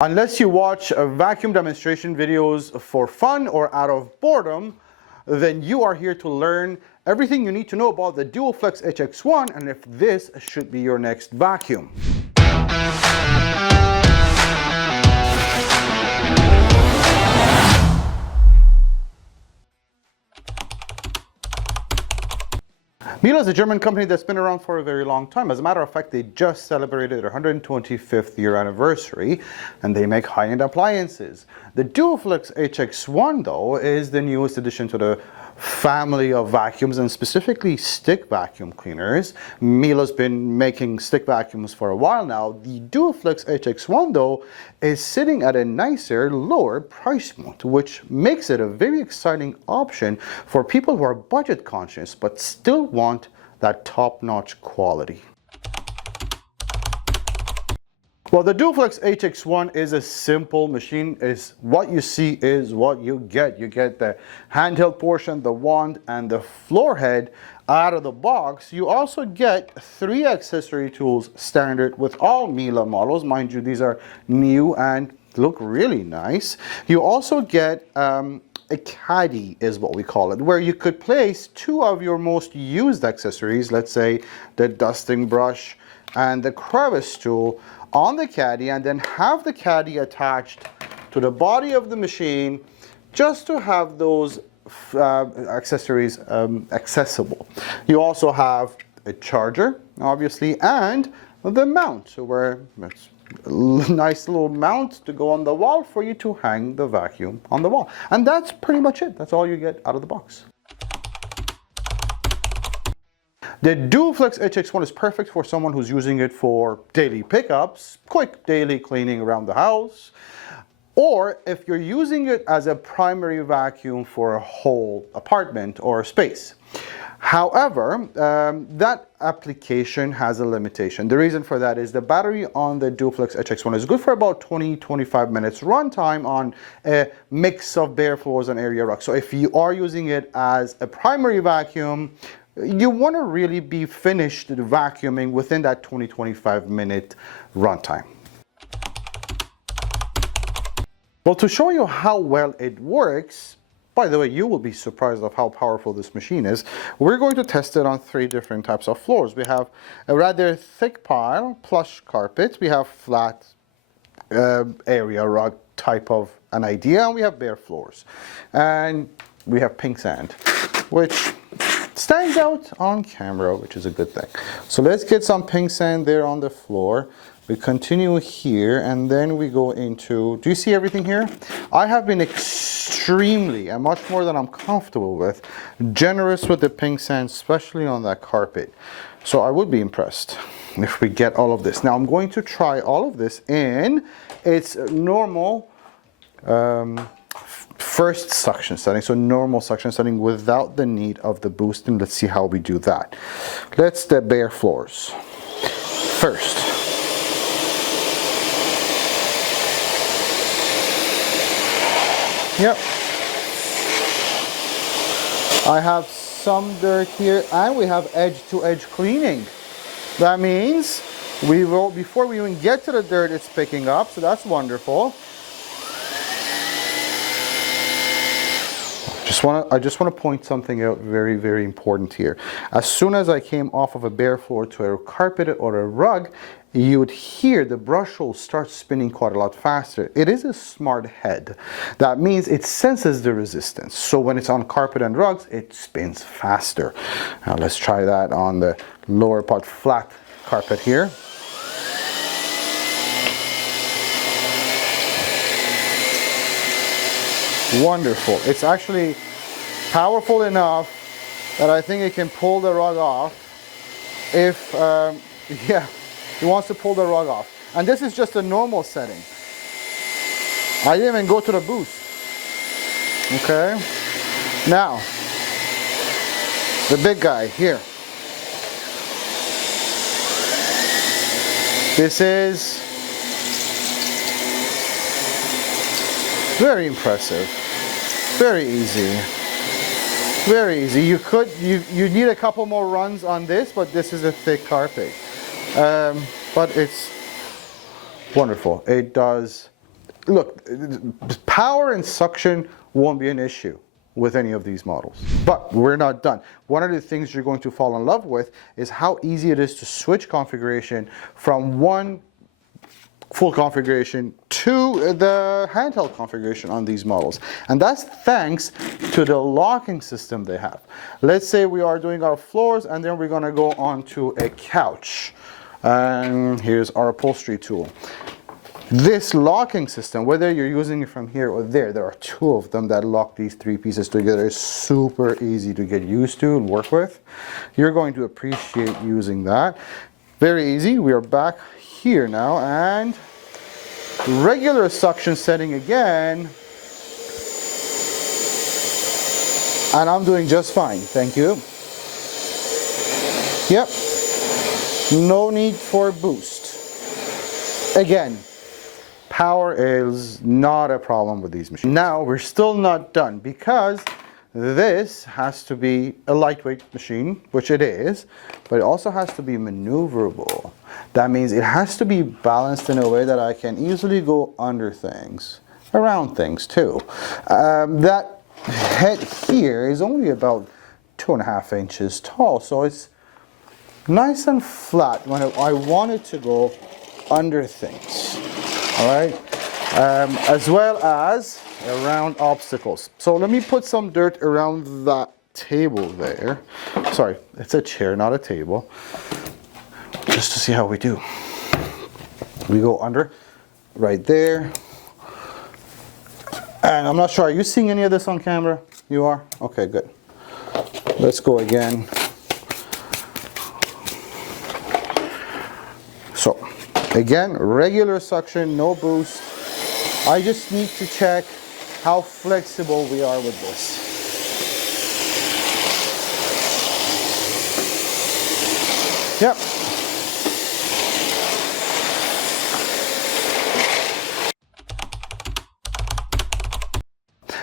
Unless you watch vacuum demonstration videos for fun or out of boredom, then you are here to learn everything you need to know about the Duoflex HX1 and if this should be your next vacuum. Miele is a German company that's been around for a very long time. As a matter of fact, they just celebrated their 125th year anniversary, and they make high-end appliances. The Duoflex HX1, though, is the newest addition to the family of vacuums, and specifically stick vacuum cleaners. Miele's been making stick vacuums for a while now. The Duoflex HX1, though, is sitting at a nicer, lower price point, which makes it a very exciting option for people who are budget conscious but still want that top-notch quality. Well, the Duoflex HX1 is a simple machine. Is what you see is what you get. You get the handheld portion, the wand, and the floor head out of the box. You also get 3 accessory tools standard with all Miele models. Mind you, these are new and look really nice. You also get a caddy is what we call it, where you could place 2 of your most used accessories, let's say the dusting brush and the crevice tool, on the caddy, and then have the caddy attached to the body of the machine just to have those accessories accessible. You also have a charger, obviously, and the mount, so where it's a nice little mount to go on the wall for you to hang the vacuum on the wall. And that's pretty much it. That's all you get out of the box. The Duoflex HX1 is perfect for someone who's using it for daily pickups, quick daily cleaning around the house, or if you're using it as a primary vacuum for a whole apartment or space. However, that application has a limitation. The reason for that is the battery on the Duoflex HX1 is good for about 20-25 minutes runtime on a mix of bare floors and area rugs. So if you are using it as a primary vacuum, you want to really be finished vacuuming within that 20-25 minute runtime. Well, to show you how well it works, by the way, you will be surprised of how powerful this machine is. We're going to test it on 3 different types of floors. We have a rather thick pile, plush carpet. We have flat area rug type of an idea, and we have bare floors. And we have pink sand, which stands out on camera, which is a good thing. So let's get some pink sand there on the floor. We continue here, and then we go into, do you see everything here? I have been extremely, and much more than I'm comfortable with, generous with the pink sand, especially on that carpet. So I would be impressed if we get all of this. Now I'm going to try all of this in its normal first suction setting, so normal suction setting without the need of the boost, and let's see how we do that. Let's the bare floors first. Yep. I have some dirt here, and we have edge-to-edge cleaning. That means we will, before we even get to the dirt, it's picking up, so that's wonderful. I just want to point something out very, very important here. As soon as I came off of a bare floor to a carpeted or a rug, you would hear the brush will start spinning quite a lot faster. It is a smart head. That means it senses the resistance. So when it's on carpet and rugs, it spins faster. Now let's try that on the lower part, flat carpet here. Wonderful. It's actually powerful enough that I think it can pull the rug off if, yeah, it wants to pull the rug off. And this is just a normal setting. I didn't even go to the boost. Okay. Now, the big guy here. This is very impressive. Very easy. Very easy. You need a couple more runs on this, but this is a thick carpet. But it's wonderful. It does look, power and suction won't be an issue with any of these models. But we're not done. One of the things you're going to fall in love with is how easy it is to switch configuration from one full configuration to the handheld configuration on these models. And that's thanks to the locking system they have. Let's say we are doing our floors and then we're gonna go onto a couch. And here's our upholstery tool. This locking system, whether you're using it from here or there are two of them that lock these three pieces together. It's super easy to get used to and work with. You're going to appreciate using that. Very easy. We are back here now, and regular suction setting again. And I'm doing just fine, thank you. Yep, no need for boost. Again, power is not a problem with these machines. Now, we're still not done because this has to be a lightweight machine, which it is, but it also has to be maneuverable. That means it has to be balanced in a way that I can easily go under things, around things too. That head here is only about 2.5 inches tall, so it's nice and flat when I want it to go under things. All right, as well as around obstacles. So let me put some dirt around that table there. Sorry, it's a chair, not a table. Just to see how we do. We go under, right there. And I'm not sure, are you seeing any of this on camera? You are? Okay, good. Let's go again. So, again, regular suction, no boost. I just need to check how flexible we are with this. Yep.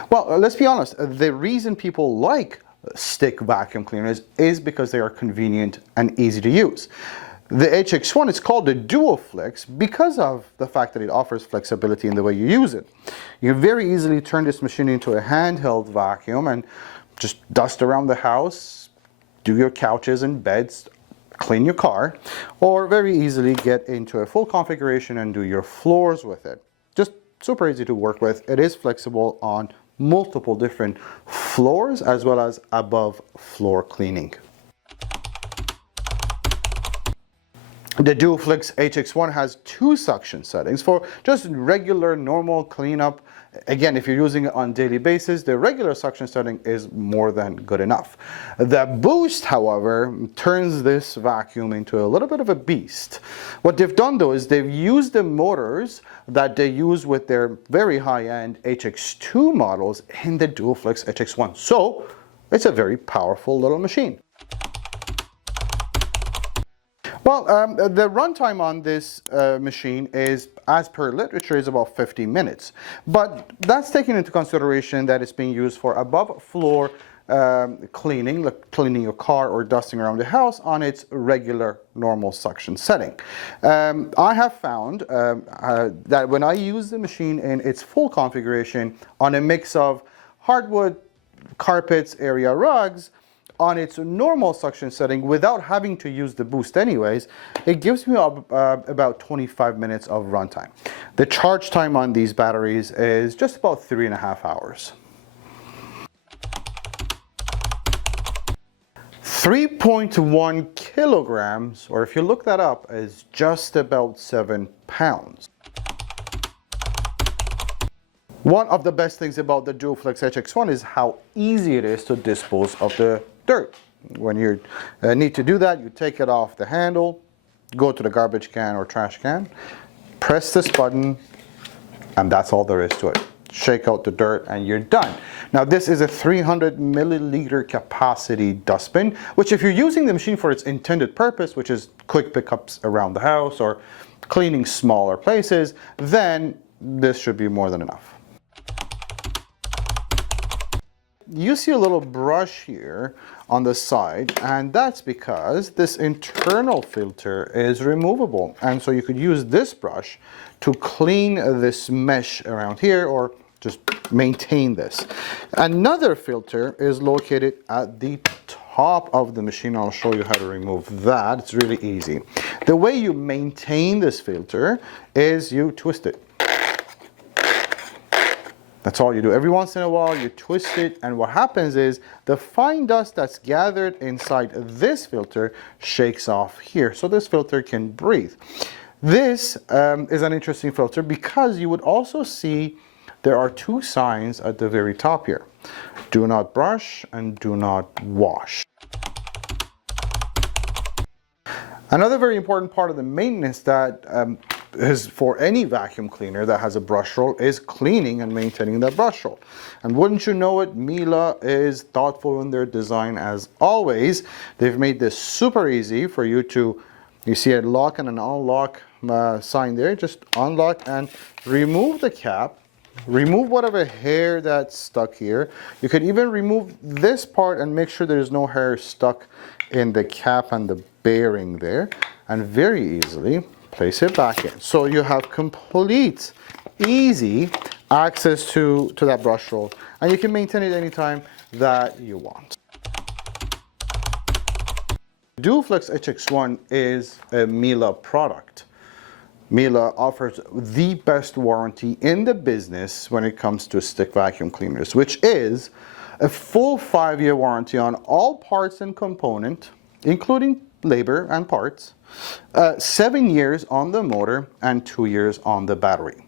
Well, let's be honest, the reason people like stick vacuum cleaners is because they are convenient and easy to use. The HX1 is called the Duoflex because of the fact that it offers flexibility in the way you use it. You can very easily turn this machine into a handheld vacuum and just dust around the house, do your couches and beds, clean your car, or very easily get into a full configuration and do your floors with it. Just super easy to work with. It is flexible on multiple different floors as well as above floor cleaning. The Duoflex HX1 has 2 suction settings for just regular normal cleanup. Again, if you're using it on a daily basis, the regular suction setting is more than good enough. The boost, however, turns this vacuum into a little bit of a beast. What they've done though is they've used the motors that they use with their very high-end HX2 models in the Duoflex HX1. So it's a very powerful little machine. Well, the runtime on this machine is, as per literature, is about 50 minutes. But that's taking into consideration that it's being used for above floor cleaning, like cleaning your car or dusting around the house on its regular normal suction setting. I have found that when I use the machine in its full configuration on a mix of hardwood, carpets, area rugs, on its normal suction setting without having to use the boost anyways, it gives me about 25 minutes of runtime. The charge time on these batteries is just about 3.5 hours. 3.1 kilograms, or if you look that up, is just about 7 pounds. One of the best things about the Duoflex HX1 is how easy it is to dispose of the dirt. When you need to do that, you take it off the handle, go to the garbage can or trash can, press this button, and that's all there is to it. Shake out the dirt and you're done. Now this is a 300 milliliter capacity dustbin, which if you're using the machine for its intended purpose, which is quick pickups around the house or cleaning smaller places, then this should be more than enough. You see a little brush here on the side, and that's because this internal filter is removable, and so you could use this brush to clean this mesh around here or just maintain this. Another filter is located at the top of the machine. I'll show you how to remove that. It's really easy. The way you maintain this filter is you twist it. That's all you do. Every once in a while you twist it, and what happens is the fine dust that's gathered inside this filter shakes off here, so this filter can breathe. This is an interesting filter because you would also see there are two signs at the very top here. Do not brush and do not wash. Another very important part of the maintenance that is for any vacuum cleaner that has a brush roll is cleaning and maintaining that brush roll. And wouldn't you know it, Miele is thoughtful in their design as always. They've made this super easy for you to, you see a lock and an unlock sign there. Just unlock and remove the cap. Remove whatever hair that's stuck here. You could even remove this part and make sure there's no hair stuck in the cap and the bearing there, and very easily place it back in. So you have complete, easy access to that brush roll, and you can maintain it anytime that you want. Duoflex HX1 is a Miele product. Miele offers the best warranty in the business when it comes to stick vacuum cleaners, which is a full 5-year warranty on all parts and component, including labor and parts, 7 years on the motor, and 2 years on the battery.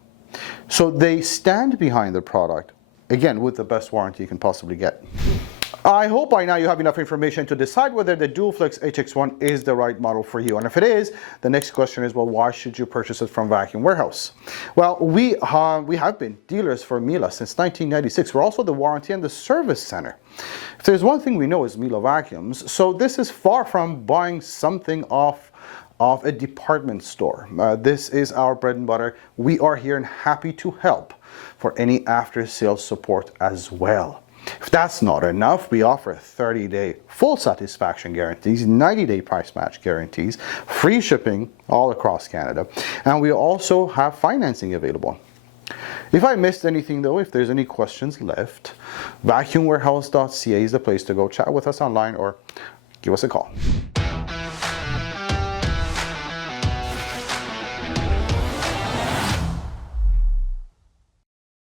So they stand behind the product, again, with the best warranty you can possibly get. I hope by now you have enough information to decide whether the Duoflex HX1 is the right model for you. And if it is, the next question is, well, why should you purchase it from Vacuum Warehouse? Well, we have been dealers for Miele since 1996. We're also the warranty and the service center. If there's one thing we know is Miele vacuums, so this is far from buying something off a department store. This is our bread and butter. We are here and happy to help for any after-sales support as well. If that's not enough, we offer 30-day full satisfaction guarantees, 90-day price match guarantees, free shipping all across Canada, and we also have financing available. If I missed anything though, if there's any questions left, vacuumwarehouse.ca is the place to go. Chat with us online or give us a call.